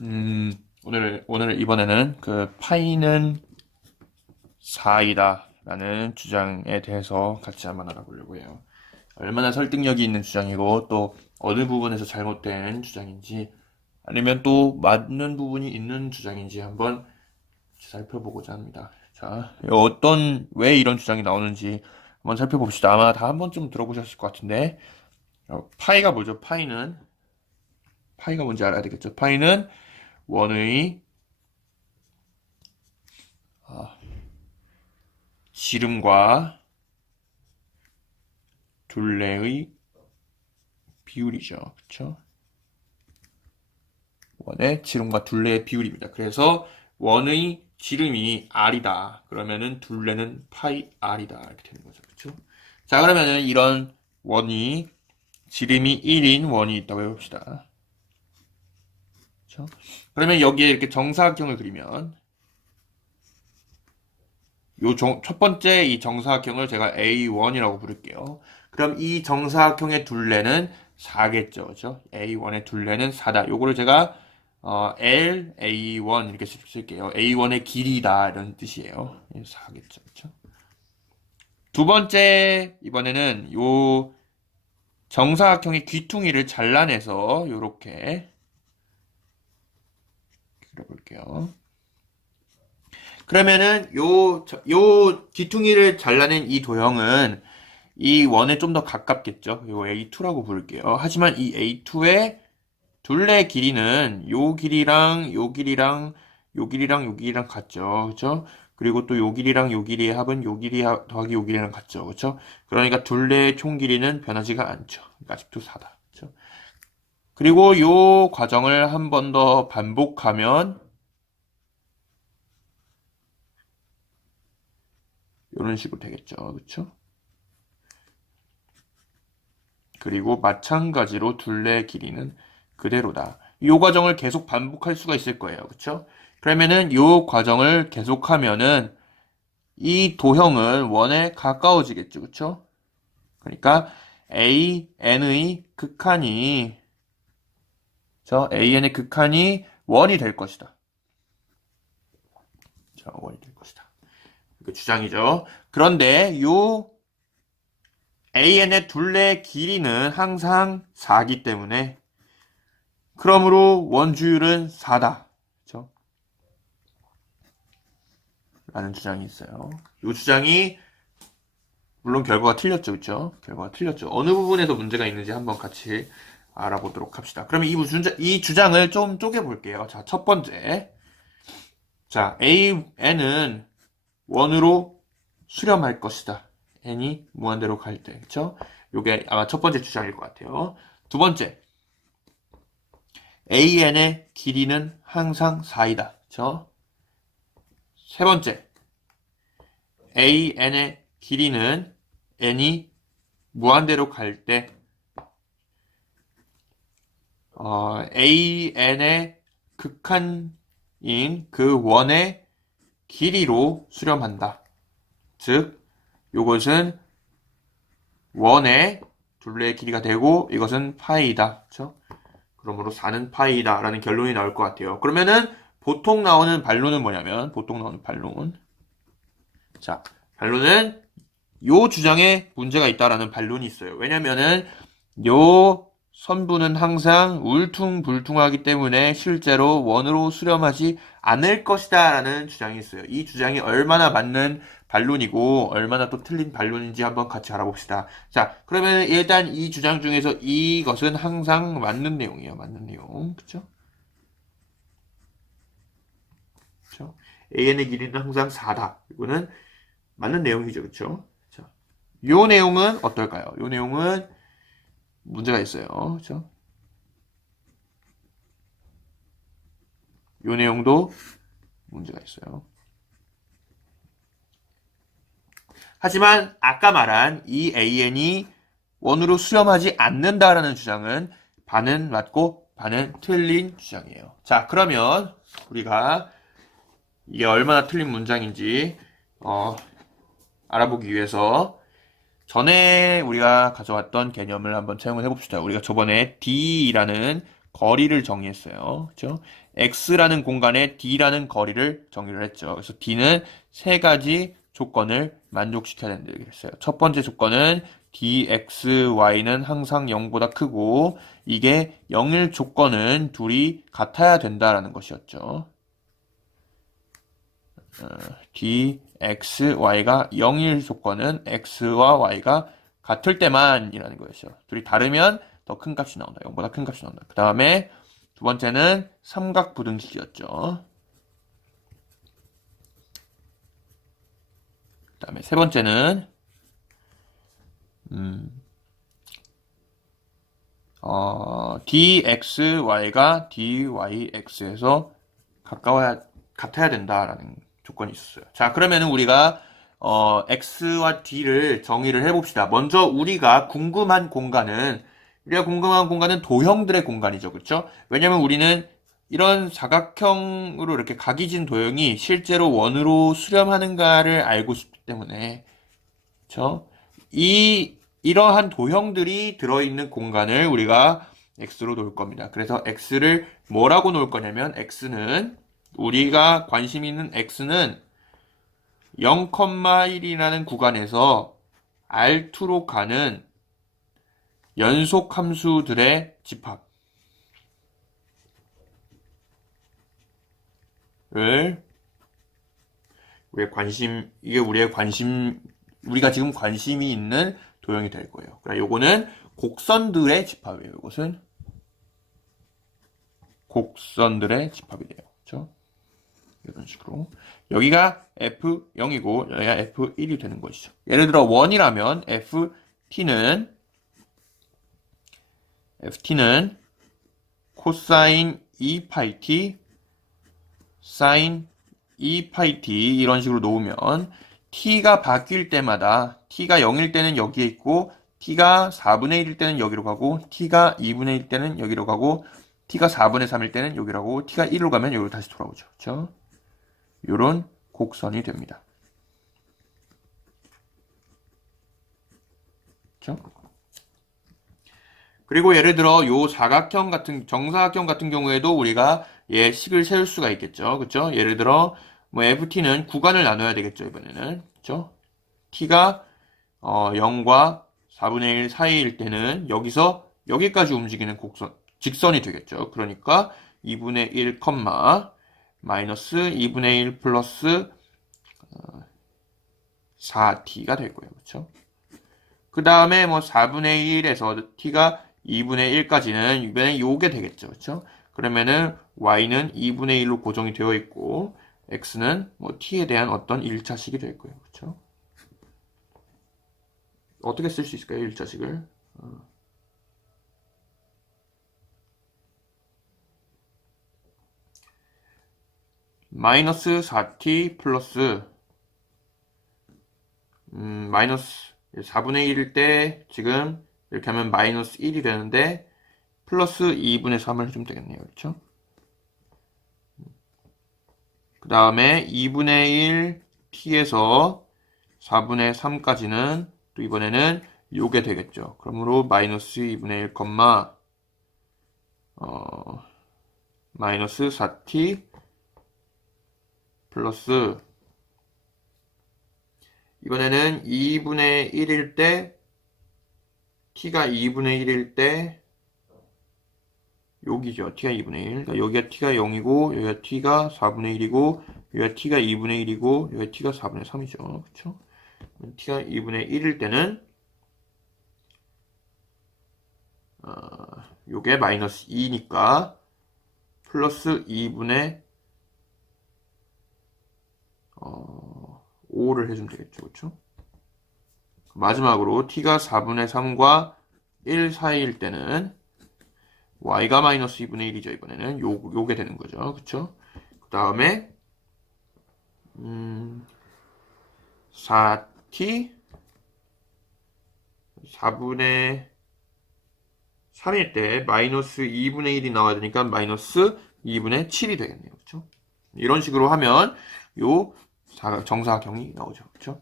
이번에는 그 파이는 4이다 라는 주장에 대해서 같이 한번 알아보려고 해요. 얼마나 설득력이 있는 주장이고 또 어느 부분에서 잘못된 주장인지 아니면 또 맞는 부분이 있는 주장인지 한번 살펴보고자 합니다. 자, 왜 이런 주장이 나오는지 한번 살펴봅시다. 아마 다 한 번쯤 들어보셨을 것 같은데, 파이가 뭐죠? 파이가 뭔지 알아야 되겠죠? 파이는 원의 지름과 둘레의 비율이죠. 그쵸? 원의 지름과 둘레의 비율입니다. 그래서 원의 지름이 r이다. 그러면은 둘레는 파이 r이다. 이렇게 되는 거죠. 그쵸? 자, 그러면은 이런 원이 지름이 1인 원이 있다고 해봅시다. 그쵸? 그러면 여기에 이렇게 정사각형을 그리면 첫 번째 이 정사각형을 제가 A1이라고 부를게요. 그럼 이 정사각형의 둘레는 4겠죠. 그죠? A1의 둘레는 4다. 요거를 제가 L, A1 이렇게 쓸게요. A1의 길이다 이런 뜻이에요. 4겠죠. 그죠? 두 번째 이번에는 요 정사각형의 귀퉁이를 잘라내서 요렇게 그려볼게요. 그러면은 요 귀퉁이를 잘라낸 이 도형은 이 원에 좀 더 가깝겠죠. 요 A2라고 부를게요. 하지만 이 A2의 둘레 길이는 요 길이랑 요 길이랑 요 길이랑 요 길이랑 같죠. 그렇죠? 그리고 또 요 길이랑 요 길이의 합은 요 길이 더하기 요 길이랑 같죠. 그렇죠? 그러니까 둘레의 총 길이는 변하지가 않죠. 그러니까 아직도 4다. 그렇죠? 그리고 요 과정을 한 번 더 반복하면 이런 식으로 되겠죠. 그렇죠? 그리고 마찬가지로 둘레의 길이는 그대로다. 이 과정을 계속 반복할 수가 있을 거예요. 그렇죠? 그러면은 이 과정을 계속하면은 이 도형은 원에 가까워지겠죠. 그렇죠? 그러니까 AN의 극한이 AN의 극한이 원이 될 것이다. 자, 원이 될 것이다. 그 주장이죠. 그런데 이 AN의 둘레의 길이는 항상 4기 때문에 그러므로 원주율은 4다. 그렇죠? 라는 주장이 있어요. 이 주장이 물론 결과가 틀렸죠. 그렇죠? 결과가 틀렸죠. 어느 부분에서 문제가 있는지 한번 같이 알아보도록 합시다. 그러면 이 주장을 좀 쪼개 볼게요. 자, 첫 번째. 자, n은 원으로 수렴할 것이다. n이 무한대로 갈 때. 그렇죠? 요게 아마 첫 번째 주장일 것 같아요. 두 번째. an의 길이는 항상 4이다. 그렇죠? 세 번째. an의 길이는 n이 무한대로 갈 때 an의 극한인 그 원의 길이로 수렴한다. 즉 이것은 원의 둘레의 길이가 되고 이것은 파이다. 그렇죠? 그러므로 4는 파이다 라는 결론이 나올 것 같아요. 그러면은 보통 나오는 반론은 뭐냐면 자, 반론은 요 주장에 문제가 있다라는 반론이 있어요. 왜냐면은 요 선부는 항상 울퉁불퉁하기 때문에 실제로 원으로 수렴하지 않을 것이다 라는 주장이 있어요. 이 주장이 얼마나 맞는 반론이고 얼마나 또 틀린 반론인지 한번 같이 알아봅시다. 자, 그러면 일단 이 주장 중에서 이것은 항상 맞는 내용이에요. 맞는 내용. 그쵸? 그쵸? AN의 길이는 항상 4다. 이거는 맞는 내용이죠. 그쵸? 자, 요 내용은 어떨까요? 요 내용은 문제가 있어요. 그렇죠? 요 내용도 문제가 있어요. 하지만 아까 말한 이 AN이 원으로 수렴하지 않는다라는 주장은 반은 맞고 반은 틀린 주장이에요. 자, 그러면 우리가 이게 얼마나 틀린 문장인지 알아보기 위해서 전에 우리가 가져왔던 개념을 한번 사용을 해봅시다. 우리가 저번에 D라는 거리를 정의했어요. 그렇죠? x라는 공간에 d라는 거리를 정의를 했죠. 그래서 d는 세 가지 조건을 만족시켜야 된다 이렇게 했어요. 첫 번째 조건은 dxy는 항상 0보다 크고 이게 0일 조건은 둘이 같아야 된다라는 것이었죠. dxy가 0일 조건은 x와 y가 같을 때만이라는 거였죠. 둘이 다르면 더 큰 값이 나온다. 0보다 큰 값이 나온다. 그 다음에 두 번째는 삼각부등식이었죠. 그 다음에 세 번째는 dxy가 dyx에서 같아야 된다라는 조건이 있었어요. 자, 그러면은 우리가 x와 d를 정의를 해봅시다. 먼저 우리가 궁금한 공간은 도형들의 공간이죠. 그렇죠? 왜냐면 우리는 이런 사각형으로 이렇게 각이진 도형이 실제로 원으로 수렴하는가를 알고 싶기 때문에 그렇죠? 이러한 도형들이 들어있는 공간을 우리가 x로 놓을 겁니다. 그래서 x를 뭐라고 놓을 거냐면 x는 우리가 관심 있는 x는 0,1이라는 구간에서 R2로 가는 연속 함수들의 집합을 우리가 지금 관심이 있는 도형이 될 거예요. 그러니까 요거는 곡선들의 집합이에요. 이것은 곡선들의 집합이 돼요. 그렇죠? 이런 식으로 여기가 F0이고 여기가 F1이 되는 것이죠. 예를 들어 1이라면 FT는 코사인 2파이 사인 2파이 이런 식으로 놓으면 t가 바뀔 때마다 t가 0일 때는 여기에 있고 t가 4분의 1일 때는 여기로 가고 t가 2분의 1일 때는 여기로 가고 t가 4분의 3일 때는 여기로 가고 t가 1로 가면 여기로 다시 돌아오죠. 그렇죠? 요런 곡선이 됩니다. 그렇죠? 그리고 예를 들어 요 정사각형 같은 경우에도 우리가 식을 세울 수가 있겠죠. 그렇죠? 예를 들어 뭐 FT는 구간을 나눠야 되겠죠, 이번에는. 그렇죠? T가 0과 4분의 1 사이일 때는 여기서 여기까지 움직이는 직선이 되겠죠. 그러니까 2분의 1, 마이너스 2분의 1 플러스 4t가 될 거예요. 그렇죠? 그 다음에 뭐 4분의 1에서 t가 2분의 1까지는 이번엔 요게 되겠죠. 그렇죠? 그러면은 y는 2분의 1로 고정이 되어 있고 x는 뭐 t에 대한 어떤 1차식이 될 거예요. 그렇죠? 어떻게 쓸 수 있을까요? 1차식을. 마이너스 4t 플러스 마이너스 4분의 1일 때 지금 이렇게 하면 마이너스 1이 되는데 플러스 2분의 3을 해주면 되겠네요. 그렇죠? 그 다음에 2분의 1 t에서 4분의 3까지는 또 이번에는 요게 되겠죠. 그러므로 마이너스 2분의 1, 마이너스 4t 플러스 이번에는 2분의 1일 때 t가 2분의 1일 때 여기죠. t가 2분의 1. 그러니까 여기가 t가 0이고 여기가 t가 4분의 1이고 여기가 t가 2분의 1이고 여기가 t가 4분의 3이죠. 그쵸? t가 2분의 1일 때는 요게 마이너스 2니까 플러스 2분의 5를 해주면 되겠죠. 그쵸? 마지막으로 t가 4분의 3과 1 사이일 때는 y가 마이너스 2분의 1이죠. 이번에는 요게 되는 거죠. 그쵸? 그 다음에 4t 4분의 3일 때 마이너스 2분의 1이 나와야 되니까 마이너스 2분의 7이 되겠네요. 그쵸? 이런 식으로 하면 요 정사각형이 나오죠. 그쵸?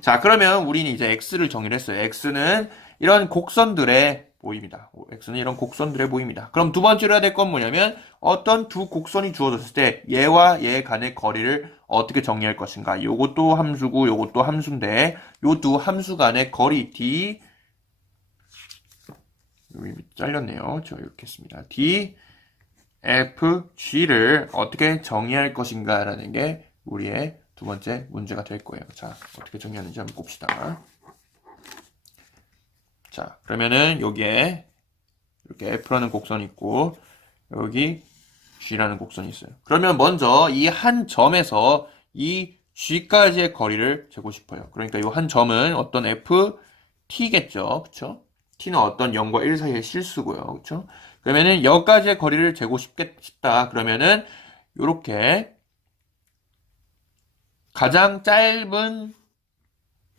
자, 그러면 우리는 이제 x를 정의를 했어요. x는 이런 곡선들의 모임이다. x는 이런 곡선들의 모임이다. 그럼 두 번째로 해야 될 건 뭐냐면 어떤 두 곡선이 주어졌을 때 얘와 얘 간의 거리를 어떻게 정리할 것인가. 요것도 함수고 요것도 함수인데 요 두 함수 간의 거리 d 여기 잘렸네요. 저 이렇게 했습니다. d f g를 어떻게 정의할 것인가 라는 게 우리의 두 번째 문제가 될 거예요. 자, 어떻게 정의하는지 한번 봅시다. 자, 그러면은 여기에 이렇게 F라는 곡선이 있고 여기 G라는 곡선이 있어요. 그러면 먼저 이 한 점에서 이 G까지의 거리를 재고 싶어요. 그러니까 이 한 점은 어떤 F, T겠죠. 그쵸? T는 어떤 0과 1 사이의 실수고요. 그쵸? 그러면은 여기까지의 거리를 재고 싶다. 그러면은 이렇게 가장 짧은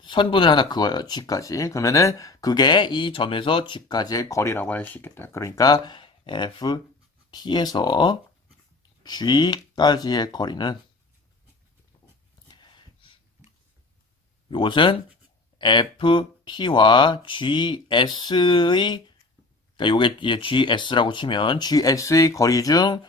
선분을 하나 그어요. G까지. 그러면은 그게 이 점에서 G까지의 거리라고 할 수 있겠다. 그러니까 FT에서 G까지의 거리는 이것은 FT와 GS의 그러니까 요게 이제 GS라고 치면 GS의 거리 중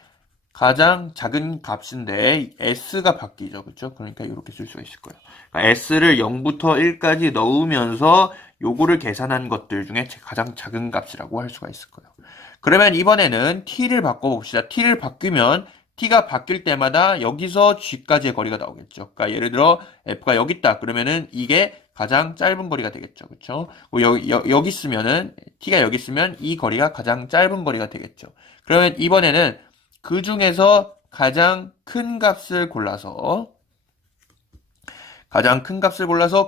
가장 작은 값인데 S가 바뀌죠. 그렇죠? 그러니까 이렇게 쓸 수가 있을 거예요. 그러니까 S를 0부터 1까지 넣으면서 요거를 계산한 것들 중에 가장 작은 값이라고 할 수가 있을 거예요. 그러면 이번에는 T를 바꿔봅시다. T를 바뀌면 T가 바뀔 때마다 여기서 G까지의 거리가 나오겠죠. 그러니까 예를 들어 F가 여기 있다. 그러면은 이게 가장 짧은 거리가 되겠죠. 그렇죠? 여기 있으면은 T가 여기 있으면 이 거리가 가장 짧은 거리가 되겠죠. 그러면 이번에는 그 중에서 가장 큰 값을 골라서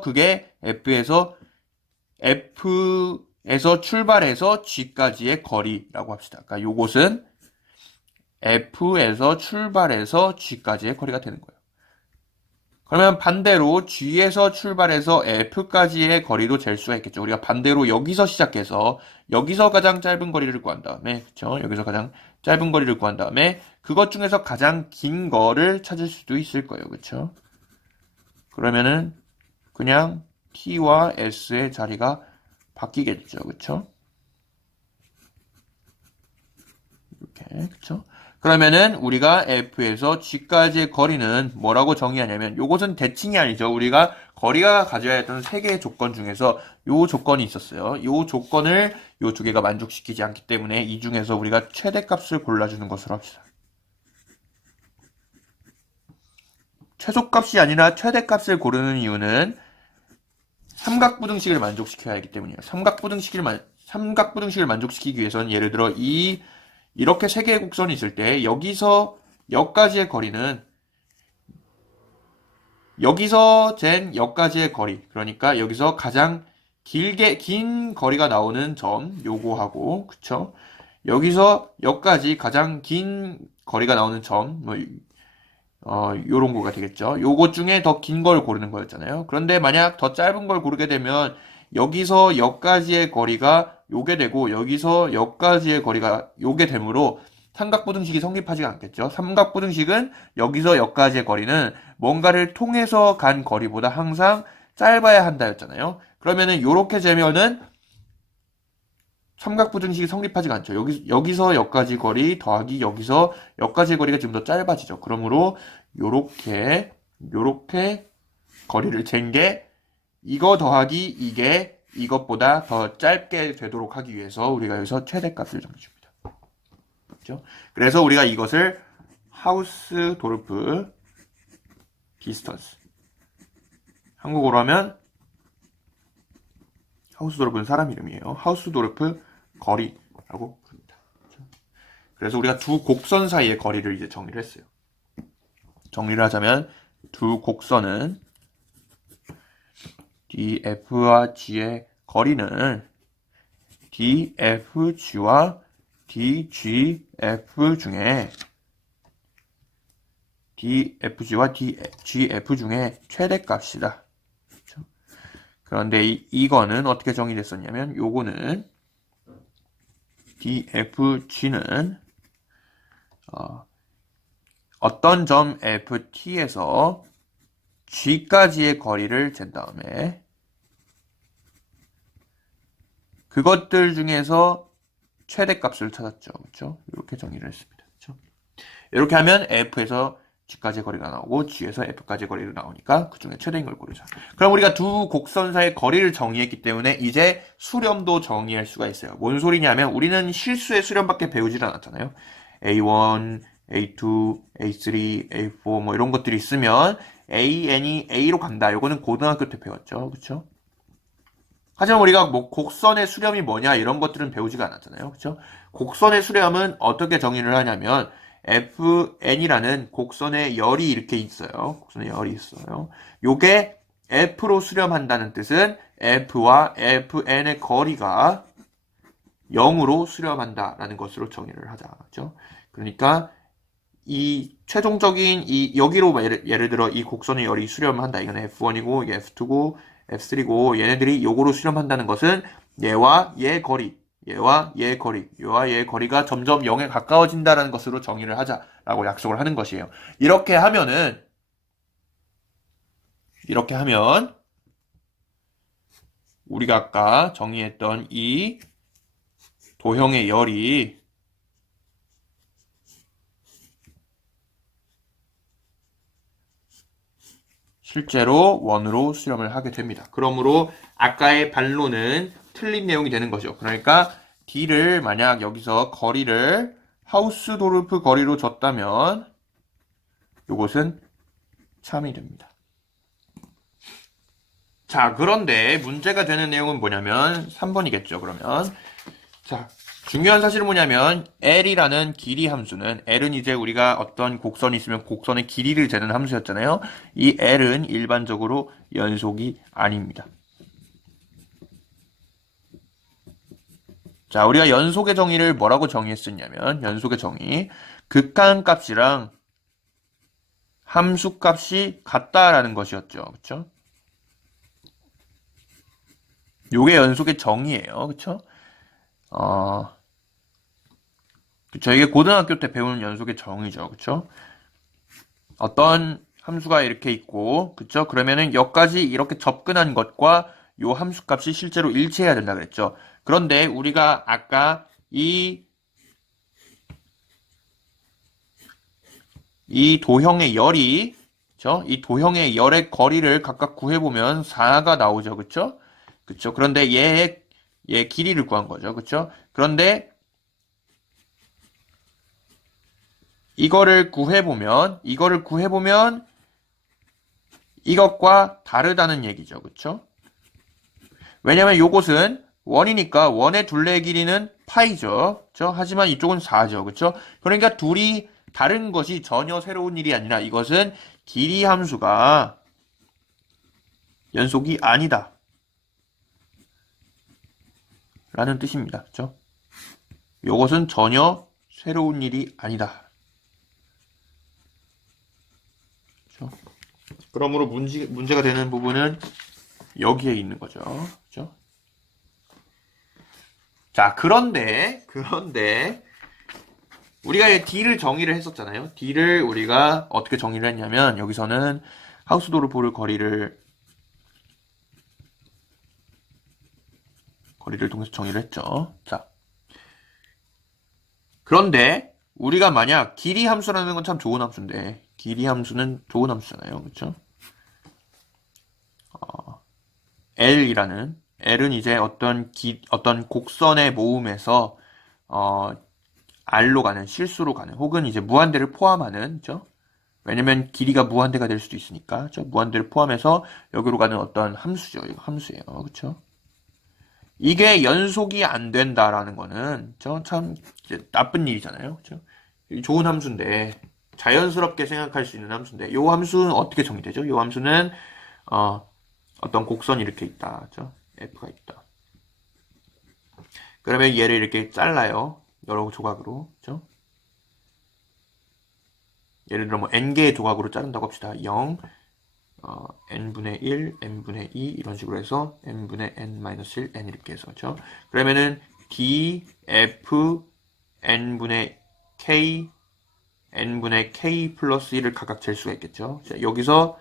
그게 F에서 출발해서 G까지의 거리라고 합시다. 그러니까 요것은 F에서 출발해서 G까지의 거리가 되는 거예요. 그러면 반대로 G에서 출발해서 F까지의 거리도 잴 수가 있겠죠. 우리가 반대로 여기서 시작해서 여기서 가장 짧은 거리를 구한 다음에 그렇죠? 여기서 가장 짧은 거리를 구한 다음에 그것 중에서 가장 긴 거를 찾을 수도 있을 거예요. 그렇죠? 그러면은 그냥 T와 S의 자리가 바뀌겠죠. 그렇죠? 이렇게 그렇죠? 그러면은 우리가 F에서 G까지의 거리는 뭐라고 정의하냐면 요것은 대칭이 아니죠. 우리가 거리가 가져야 했던 세 개의 조건 중에서 요 조건이 있었어요. 요 조건을 요 두 개가 만족시키지 않기 때문에 이 중에서 우리가 최대값을 골라주는 것으로 합시다. 최소값이 아니라 최대값을 고르는 이유는 삼각부등식을 만족시켜야 하기 때문이에요. 삼각부등식을 만족시키기 위해서는 예를 들어 이렇게 세 개의 곡선이 있을 때 여기서 여기까지의 거리는 여기서 잰 여기까지의 거리 그러니까 여기서 가장 긴 거리가 나오는 점 요거하고 그쵸? 여기서 여기까지 가장 긴 거리가 나오는 점 요런 거가 되겠죠. 요것 중에 더 긴 걸 고르는 거였잖아요. 그런데 만약 더 짧은 걸 고르게 되면 여기서 여기까지의 거리가 요게 되고 여기서 여기까지의 거리가 요게 되므로 삼각부등식이 성립하지 않겠죠. 삼각부등식은 여기서 여기까지의 거리는 뭔가를 통해서 간 거리보다 항상 짧아야 한다였잖아요. 그러면은 요렇게 재면은 삼각부등식이 성립하지가 않죠. 여기서 여기까지 거리 더하기 여기서 여기까지 거리가 좀 더 짧아지죠. 그러므로 요렇게 거리를 잰 게 이거 더하기 이게 이것보다 더 짧게 되도록 하기 위해서 우리가 여기서 최대값을 정해줍니다. 그렇죠? 그래서 우리가 이것을 하우스도르프 디스턴스 한국어로 하면 하우스도르프는 사람 이름이에요. 하우스도르프 거리라고 부릅니다. 그래서 우리가 두 곡선 사이의 거리를 이제 정리를 했어요. 정리를 하자면 두 곡선은 DF와 G의 거리는 DFG와 DGF 중에 DFG와 DGF 중에 최대값이다. 그렇죠? 그런데 이거는 어떻게 정의됐었냐면 요거는 DFG는 어떤 점 FT에서 G까지의 거리를 잰 다음에 그것들 중에서 최대값을 찾았죠. 그렇죠? 이렇게 정의를 했습니다. 그렇죠? 이렇게 하면 F에서 G까지 거리가 나오고 G에서 F까지 거리가 나오니까 그 중에 최대인 걸 고르자. 그럼 우리가 두 곡선 사이의 거리를 정의했기 때문에 이제 수렴도 정의할 수가 있어요. 뭔 소리냐면 우리는 실수의 수렴밖에 배우질 않았잖아요. A1, A2, A3, A4 뭐 이런 것들이 있으면 AN이 A로 간다. 이거는 고등학교 때 배웠죠. 그렇죠? 하지만 우리가 뭐 곡선의 수렴이 뭐냐 이런 것들은 배우지가 않았잖아요. 그렇죠? 곡선의 수렴은 어떻게 정의를 하냐면 FN이라는 곡선의 열이 이렇게 있어요. 곡선의 열이 있어요. 요게 F로 수렴한다는 뜻은 F와 FN의 거리가 0으로 수렴한다라는 것으로 정의를 하자. 그렇죠? 그러니까 이 최종적인 이 여기로 예를 들어 이 곡선의 열이 수렴한다. 이건 F1이고 이게 F2고 F3고 얘네들이 요거로 수렴한다는 것은 얘와 얘 거리, 얘와 얘 거리, 얘와 얘 거리가 점점 0에 가까워진다는 것으로 정의를 하자라고 약속을 하는 것이에요. 이렇게 하면 우리가 아까 정의했던 이 도형의 열이 실제로 원으로 수렴을 하게 됩니다. 그러므로 아까의 반론은 틀린 내용이 되는 거죠. 그러니까 D를 만약 여기서 거리를 하우스도르프 거리로 줬다면 이것은 참이 됩니다. 자, 그런데 문제가 되는 내용은 뭐냐면 3번이겠죠. 그러면 자, 중요한 사실은 뭐냐면 L이라는 길이 함수는 L은 이제 우리가 어떤 곡선이 있으면 곡선의 길이를 재는 함수였잖아요. 이 L은 일반적으로 연속이 아닙니다. 자, 우리가 연속의 정의를 뭐라고 정의했었냐면 연속의 정의 극한값이랑 함수값이 같다라는 것이었죠. 그렇죠? 요게 연속의 정의예요. 그렇죠? 그쵸. 이게 고등학교 때 배우는 연속의 정의죠. 그쵸? 어떤 함수가 이렇게 있고, 그쵸? 그러면은 여기까지 이렇게 접근한 것과 요 함수 값이 실제로 일치해야 된다 그랬죠. 그런데 우리가 아까 이 도형의 열이, 그쵸? 이 도형의 열의 거리를 각각 구해보면 4가 나오죠. 그쵸? 그쵸? 그런데 얘의 길이를 구한 거죠. 그쵸? 그런데 이거를 구해보면 이것과 다르다는 얘기죠. 그쵸? 왜냐면 요것은 원이니까 원의 둘레의 길이는 파이죠. 그쵸? 하지만 이쪽은 4죠. 그쵸? 그러니까 둘이 다른 것이 전혀 새로운 일이 아니라 이것은 길이 함수가 연속이 아니다. 라는 뜻입니다. 그쵸? 요것은 전혀 새로운 일이 아니다. 그쵸? 그러므로 문제가 되는 부분은 여기에 있는 거죠. 그죠? 자, 그런데, 우리가 D를 정의를 했었잖아요. D를 우리가 어떻게 정의를 했냐면, 여기서는 하우스도르프를 거리를 통해서 정의를 했죠. 자. 그런데, 우리가 만약 길이 함수라는 건 참 좋은 함수인데, 길이 함수는 좋은 함수잖아요. 그쵸? L은 이제 어떤 곡선의 모음에서, R로 가는, 실수로 가는, 혹은 이제 무한대를 포함하는, 그죠? 왜냐면 길이가 무한대가 될 수도 있으니까, 그죠? 무한대를 포함해서 여기로 가는 어떤 함수죠. 이거 함수예요. 그쵸? 이게 연속이 안 된다라는 거는, 참 나쁜 일이잖아요. 그쵸? 좋은 함수인데, 자연스럽게 생각할 수 있는 함수인데, 요 함수는 어떻게 정의되죠? 요 함수는, 어떤 곡선이 이렇게 있다. 그죠? F가 있다. 그러면 얘를 이렇게 잘라요. 여러 조각으로. 그죠? 예를 들어 뭐 n개의 조각으로 자른다고 합시다. 0, n분의 1, n분의 2 이런 식으로 해서 n분의 n-1, n 이렇게 해서 그죠? 그러면은 d, f, n분의 k, n분의 k 플러스 1을 각각 잴 수가 있겠죠? 자, 여기서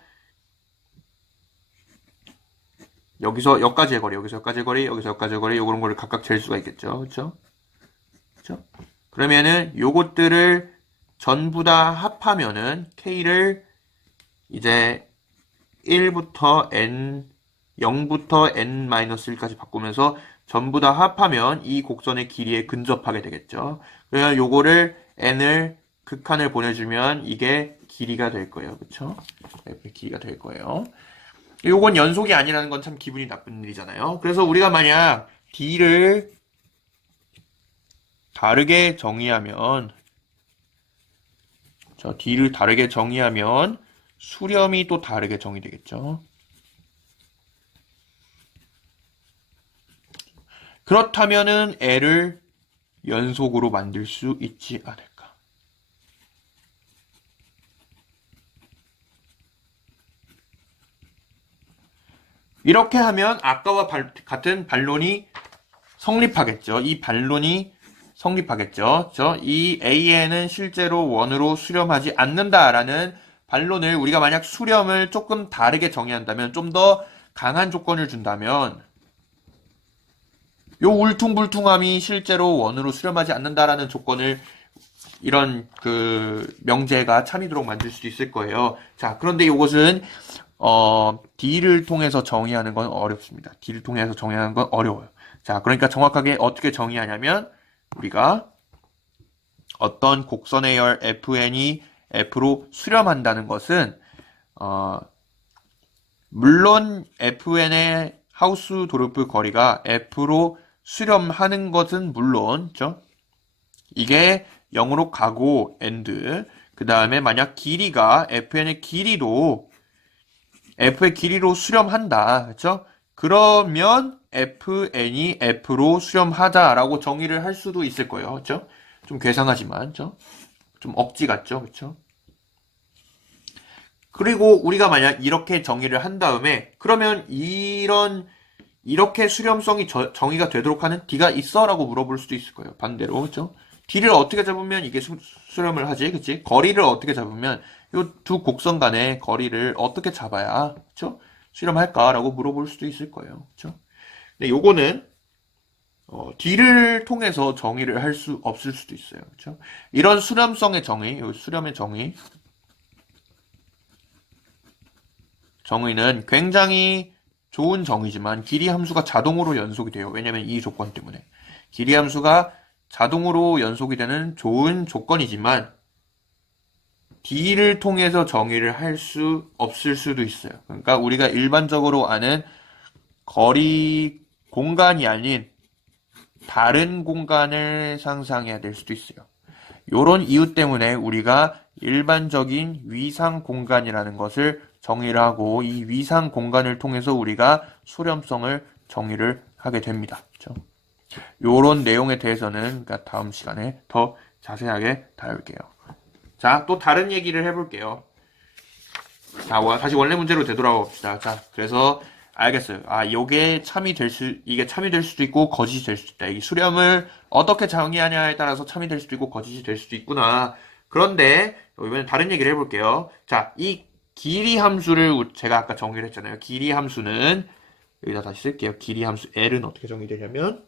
여기서 여기까지의 거리, 여기서 여기까지의 거리, 여기서 여기까지의 거리, 요런 거를 각각 잴 수가 있겠죠. 그렇죠? 그렇죠? 그러면은 요것들을 전부 다 합하면은 K를 이제 1부터 N, 0부터 N-1까지 바꾸면서 전부 다 합하면 이 곡선의 길이에 근접하게 되겠죠. 그러면 요거를 N을 극한을 보내주면 이게 길이가 될 거예요. 그쵸? 길이가 될 거예요. 요건 연속이 아니라는 건 참 기분이 나쁜 일이잖아요. 그래서 우리가 만약 D를 다르게 정의하면, 자, D를 다르게 정의하면 수렴이 또 다르게 정의되겠죠. 그렇다면은 L을 연속으로 만들 수 있지 않을까. 이렇게 하면 아까와 같은 반론이 성립하겠죠. 이 반론이 성립하겠죠. 이 AN은 실제로 원으로 수렴하지 않는다라는 반론을 우리가 만약 수렴을 조금 다르게 정의한다면, 좀 더 강한 조건을 준다면, 요 울퉁불퉁함이 실제로 원으로 수렴하지 않는다라는 조건을 이런 그 명제가 참이도록 만들 수도 있을 거예요. 자, 그런데 이것은 D를 통해서 정의하는 건 어렵습니다. D를 통해서 정의하는 건 어려워요. 자, 그러니까 정확하게 어떻게 정의하냐면, 우리가 어떤 곡선의 열 FN이 F로 수렴한다는 것은 물론 FN의 하우스도르프 거리가 F로 수렴하는 것은 물론, 그렇죠? 이게 0으로 가고 엔드, 그 다음에 만약 길이가 FN의 길이로 F의 길이로 수렴한다, 그렇죠? 그러면 FN이 F로 수렴하다라고 정의를 할 수도 있을 거예요, 그렇죠? 좀 괴상하지만, 그렇죠? 좀 억지 같죠, 그렇죠? 그리고 우리가 만약 이렇게 정의를 한 다음에, 그러면 이렇게 수렴성이 정의가 되도록 하는 D가 있어라고 물어볼 수도 있을 거예요. 반대로, 그렇죠? D를 어떻게 잡으면 이게 수렴을 하지, 그치? 거리를 어떻게 잡으면 이 두 곡선 간의 거리를 어떻게 잡아야, 그렇죠? 수렴할까라고 물어볼 수도 있을 거예요, 그렇죠? 근데 요거는 D를 통해서 정의를 할 수 없을 수도 있어요, 그렇죠? 이런 수렴성의 정의, 수렴의 정의는 굉장히 좋은 정의지만 길이 함수가 자동으로 연속이 돼요. 왜냐면 이 조건 때문에. 길이 함수가 자동으로 연속이 되는 좋은 조건이지만 D를 통해서 정의를 할 수 없을 수도 있어요. 그러니까 우리가 일반적으로 아는 거리 공간이 아닌 다른 공간을 상상해야 될 수도 있어요. 요런 이유 때문에 우리가 일반적인 위상 공간이라는 것을 정의를 하고, 이 위상 공간을 통해서 우리가 수렴성을 정의를 하게 됩니다. 그렇죠? 요런 내용에 대해서는 그러니까 다음 시간에 더 자세하게 다룰게요. 자, 또 다른 얘기를 해볼게요. 자, 다시 원래 문제로 되돌아가 봅시다. 자, 그래서 알겠어요. 이게 참이 될 수도 있고 거짓이 될 수도 있다. 이 수렴을 어떻게 정의하냐에 따라서 참이 될 수도 있고 거짓이 될 수도 있구나. 그런데 이번엔 다른 얘기를 해볼게요. 자, 이 길이 함수를 제가 아까 정의를 했잖아요. 길이 함수는 여기다 다시 쓸게요. 길이 함수 L은 어떻게 정의되냐면,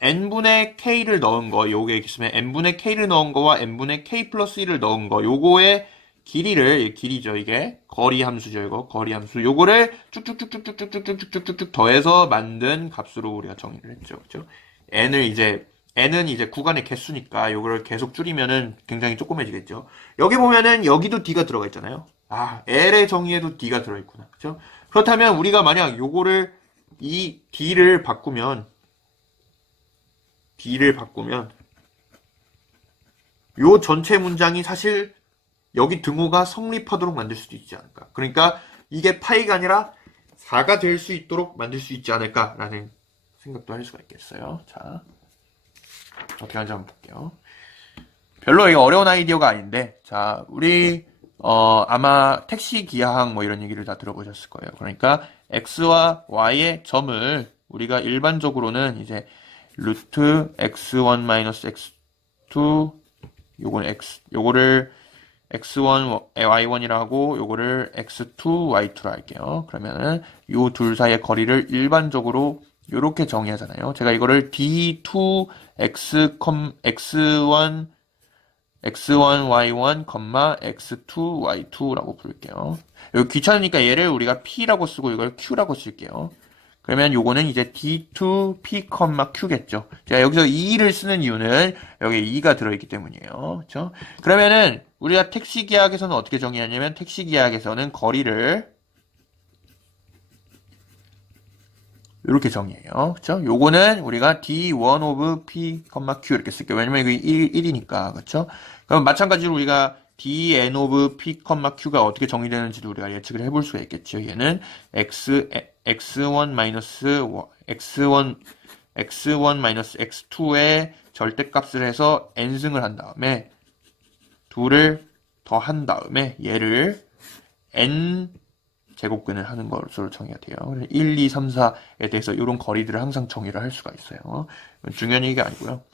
n분의 k를 넣은 거, 요게 있으면 n분의 k를 넣은 거와 n분의 k 플러스 1을 넣은 거, 요거의 길이죠, 이게. 거리 함수죠, 이거. 거리 함수. 요거를 쭉쭉쭉쭉쭉쭉쭉쭉쭉쭉 더해서 만든 값으로 우리가 정의를 했죠. 그죠? n은 이제 구간의 개수니까 요거를 계속 줄이면은 굉장히 조그매지겠죠. 여기 보면은 여기도 d가 들어가 있잖아요. l의 정의에도 d가 들어있구나. 그죠? 그렇다면 우리가 만약 요거를 이 d를 바꾸면 요 전체 문장이 사실 여기 등호가 성립하도록 만들 수도 있지 않을까. 그러니까 이게 파이가 아니라 4가 될 수 있도록 만들 수 있지 않을까라는 생각도 할 수가 있겠어요. 자, 어떻게 하는지 한번 볼게요. 별로 이거 어려운 아이디어가 아닌데, 자, 우리 아마 택시 기하학 뭐 이런 얘기를 다 들어보셨을 거예요. 그러니까 x와 y의 점을 우리가 일반적으로는 이제 루트 x1 마이너스 x2 요거를 x1 y1이라 하고 요거를 x2 y2라 할게요. 그러면은 요 둘 사이의 거리를 일반적으로 요렇게 정의하잖아요. 제가 이거를 d2 x1 y1, x2 y2라고 부를게요. 여기 귀찮으니까 얘를 우리가 p라고 쓰고 이걸 q라고 쓸게요. 그러면 요거는 이제 d2 p, q겠죠. 제가 여기서 2를 쓰는 이유는 여기에 2가 들어있기 때문이에요. 그렇죠? 그러면은 우리가 택시 기하학에서는 어떻게 정의하냐면 택시 기하학에서는 거리를 이렇게 정의해요. 그렇죠? 요거는 우리가 d1 of p, q 이렇게 쓸게요. 왜냐면 이거 1이니까. 그렇죠? 그럼 마찬가지로 우리가 dn of p, q가 어떻게 정의되는지도 우리가 예측을 해볼 수가 있겠죠. 얘는 x1 마이너스 x1 마이너스 x2의 절대값을 해서 n승을 한 다음에 2를 더한 다음에 얘를 n 제곱근을 하는 것으로 정의가 돼요. 1, 2, 3, 4에 대해서 이런 거리들을 항상 정의를 할 수가 있어요. 중요한 얘기가 아니고요.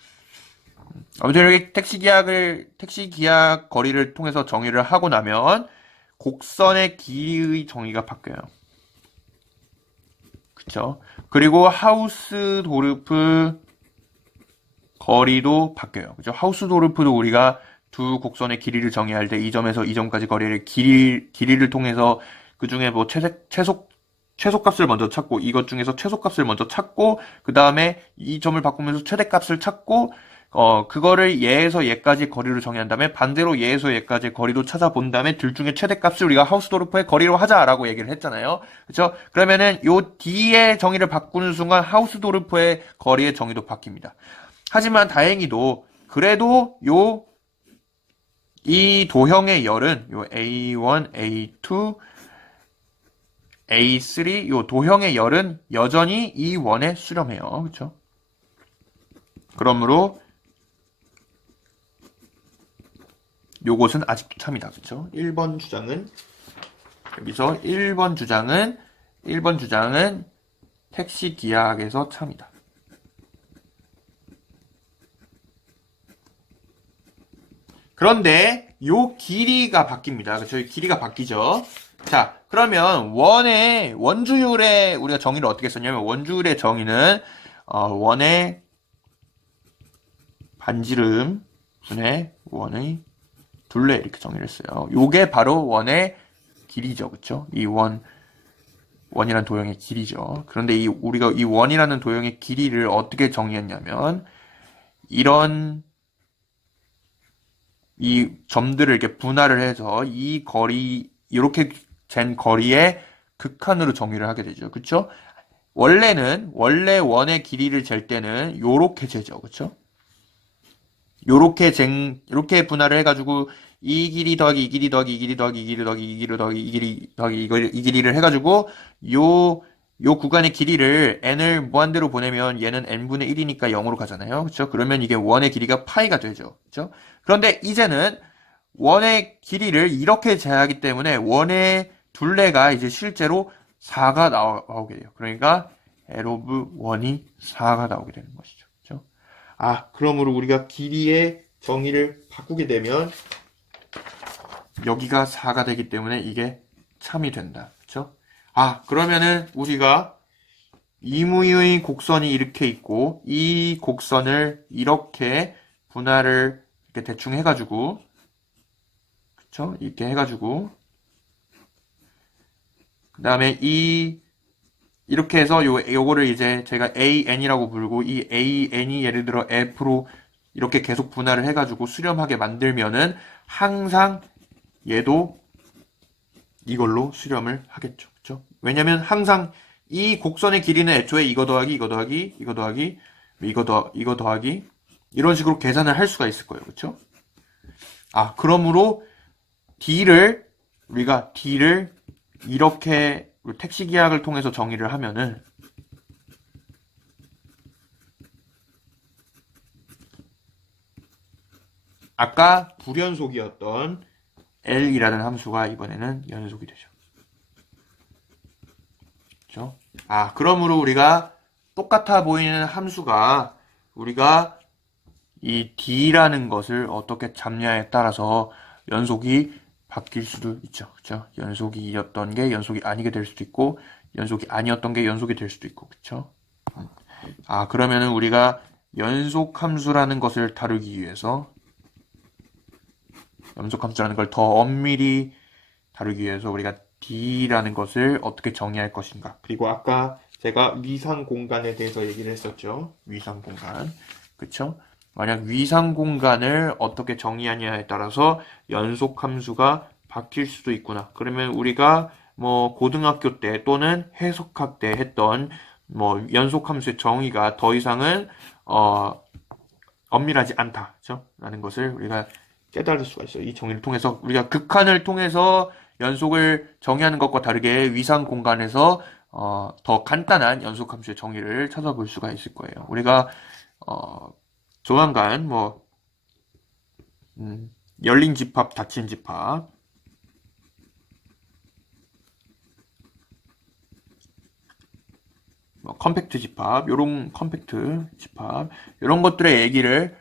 아무튼 이렇게 택시 기하 거리를 통해서 정의를 하고 나면 곡선의 길이의 정의가 바뀌어요. 그쵸? 그리고 하우스도르프 거리도 바뀌어요. 그죠? 하우스도르프도 우리가 두 곡선의 길이를 정의할 때 이 점에서 이 점까지 거리를 길이를 통해서 그 중에 뭐 최소값을 먼저 찾고 이것 중에서 최소값을 먼저 찾고 그 다음에 이 점을 바꾸면서 최대값을 찾고 그거를 얘에서 얘까지 거리를 정의한 다음에 반대로 얘에서 얘까지 거리도 찾아본 다음에 둘 중에 최대값을 우리가 하우스도르프의 거리로 하자라고 얘기를 했잖아요. 그렇죠? 그러면은 요 D의 정의를 바꾸는 순간 하우스도르프의 거리의 정의도 바뀝니다. 하지만 다행히도 그래도 이 도형의 열은 요 A1, A2, A3 요 도형의 열은 여전히 이 원에 수렴해요. 그렇죠? 그러므로 요것은 아직도 참이다. 그렇죠? 1번 주장은 여기서 1번 주장은 택시 기하학에서 참이다. 그런데 요 길이가 바뀝니다. 그렇죠? 길이가 바뀌죠. 자, 그러면 원주율의 우리가 정의를 어떻게 썼냐면 원주율의 정의는 원의 반지름 분의 원의 둘레 이렇게 정의를 했어요. 요게 바로 원의 길이죠. 그쵸? 이 원이라는 도형의 길이죠. 그런데 우리가 이 원이라는 도형의 길이를 어떻게 정의했냐면 이런 이 점들을 이렇게 분할을 해서 이 거리 이렇게 잰 거리의 극한으로 정의를 하게 되죠. 그쵸? 원래 원의 길이를 잴 때는 요렇게 재죠. 그쵸? 요렇게 분할을 해가지고 이 길이 더하기 이 길이 더하기 이 길이 더하기 이 길이 더하기 이 길이 더하기 이 길이 더하기 이 길이를 해가지고 요 구간의 길이를 n을 무한대로 보내면 얘는 n분의 1이니까 0으로 가잖아요. 그쵸? 그러면 이게 원의 길이가 파이가 되죠. 그쵸? 그런데 이제는 원의 길이를 이렇게 재하기 때문에 원의 둘레가 이제 실제로 4가 나오게 돼요. 그러니까 L of 1이 4가 나오게 되는 것이죠. 그쵸? 그러므로 우리가 길이의 정의를 바꾸게 되면 여기가 4가 되기 때문에 이게 참이 된다. 그쵸? 그러면은 우리가 이무의 곡선이 이렇게 있고 이 곡선을 이렇게 분할을 이렇게 대충 해가지고 그쵸? 이렇게 해가지고 그 다음에 이렇게 해서 요거를 이제 제가 AN이라고 부르고 이 AN이 예를 들어 F로 이렇게 계속 분할을 해가지고 수렴하게 만들면은 항상 얘도 이걸로 수렴을 하겠죠. 그쵸? 왜냐면 항상 이 곡선의 길이는 애초에 이거 더하기 이거 더하기 이거 더하기 이거 더하기 이런 식으로 계산을 할 수가 있을 거예요. 그쵸? 그러므로 우리가 D를 이렇게 택시 기하학을 통해서 정의를 하면은 아까 불연속이었던 L이라는 함수가 이번에는 연속이 되죠. 그렇죠? 그러므로 우리가 똑같아 보이는 함수가 우리가 이 D라는 것을 어떻게 잡냐에 따라서 연속이 바뀔 수도 있죠. 그렇죠? 연속이었던 게 연속이 아니게 될 수도 있고 연속이 아니었던 게 연속이 될 수도 있고. 그렇죠? 그러면은 우리가 연속 함수라는 것을 다루기 위해서 연속 함수라는 걸 더 엄밀히 다루기 위해서 우리가 D라는 것을 어떻게 정의할 것인가. 그리고 아까 제가 위상 공간에 대해서 얘기를 했었죠. 위상 공간. 그쵸? 만약 위상 공간을 어떻게 정의하냐에 따라서 연속 함수가 바뀔 수도 있구나. 그러면 우리가 뭐 고등학교 때 또는 해석학 때 했던 뭐 연속 함수의 정의가 더 이상은 엄밀하지 않다. 그쵸? 라는 것을 우리가 깨달을 수가 있어요. 이 정의를 통해서 우리가 극한을 통해서 연속을 정의하는 것과 다르게 위상 공간에서 더 간단한 연속 함수의 정의를 찾아볼 수가 있을 거예요. 우리가 조만간 뭐 열린 집합, 닫힌 집합, 뭐 컴팩트 집합, 요런 컴팩트 집합, 요런 것들의 얘기를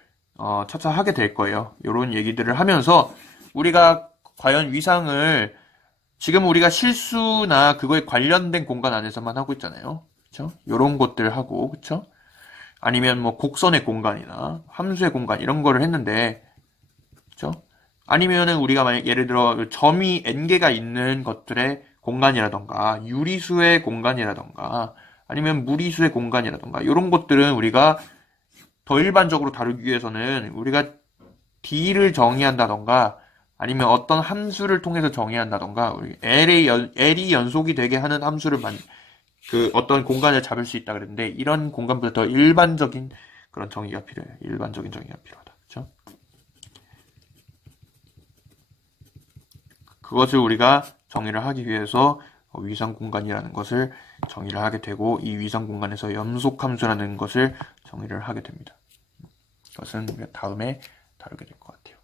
차차 하게 될 거예요. 요런 얘기들을 하면서 우리가 과연 위상을 지금 우리가 실수나 그거에 관련된 공간 안에서만 하고 있잖아요. 그쵸? 요런 것들 하고, 그쵸? 아니면 뭐 곡선의 공간이나 함수의 공간 이런 거를 했는데, 그쵸? 아니면은 우리가 만약 예를 들어 점이 n개가 있는 것들의 공간이라던가 유리수의 공간이라던가 아니면 무리수의 공간이라던가 요런 것들은 우리가 더 일반적으로 다루기 위해서는 우리가 D를 정의한다던가 아니면 어떤 함수를 통해서 정의한다던가 L이 연속이 되게 하는 함수를 어떤 공간을 잡을 수 있다 그랬는데 이런 공간보다 더 일반적인 그런 정의가 필요해요. 일반적인 정의가 필요하다. 그렇죠? 그것을 우리가 정의를 하기 위해서 위상 공간이라는 것을 정의를 하게 되고 이 위상 공간에서 연속 함수라는 것을 정의를 하게 됩니다. 그것은 우리가 다음에 다루게 될 것 같아요.